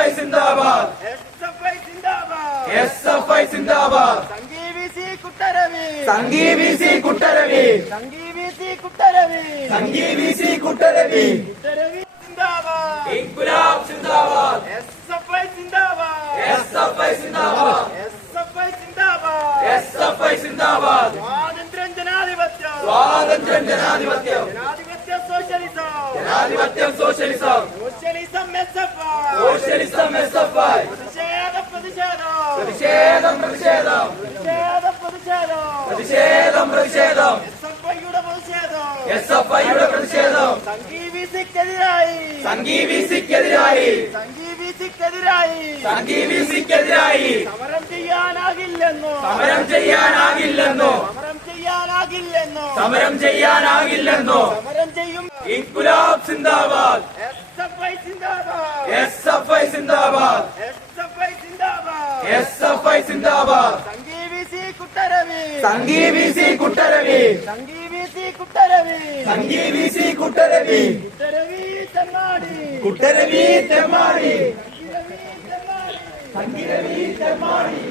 I സിന്ദാബാദ് S F I സിന്ദാബാദ് സിന്ദാബാദ് സംഗീവി സി കുട്ടരവി സംഗീവി സി കുട്ടരവി സംഗീവി സി കുട്ടരവി ഇൻകുലാബ് സിന്ദാബാദ് എസ് എഫ് ഐ സിന്ദാബാദ് എസ് എഫ് ഐ സിന്ദാബാദ് എസ് എഫ് ഐ സിന്ദാബാദ് സ്വാതന്ത്ര്യം ജനാധിപത്യം സ്വാതന്ത്ര്യം ജനാധിപത്യം ജനാധിപത്യം സോഷ്യലിസം ജനാധിപത്യം സോഷ്യലിസം സോഷ്യലിസമേ സഫായി പ്രതിഷേധം പ്രതിഷേധം പ്രതിഷേധം പ്രതിഷേധം എസ് എഫ് ഐയുടെ പ്രതിഷേധം സംഗീവിസിക്കെതിരായി സംഗീവിസിക്കെതിരായി സംഗീവിസിക്കെതിരായി സംഗീവിസിക്കെതിരായി സമരം ചെയ്യാനാകില്ലെന്നോ സമരം ചെയ്യാനാകില്ലെന്നോ സമരം ചെയ്യാനാകില്ലെന്നോ സമരം ചെയ്യാനാകില്ലെന്നോ സമരം ചെയ്യും ഇൻകുലാബ് സിന്ദാബാദ് എസ് എഫ് ഐ സിന്ദാബാദ് എസ് எஸ்எஃப்ஐ சிந்தாபாத் எஸ்எஃப்ஐ சிந்தாபாத் எஸ்எஃப்ஐ சிந்தாபாத் சங்கி வீசி குட்டரவி சங்கி வீசி குட்டரவி சங்கி வீசி குட்டரவி சங்கி வீசி குட்டரவி குட்டரவி தெம்மாடி குட்டரவி தெம்மாடி சங்கி ரவி தெம்மாடி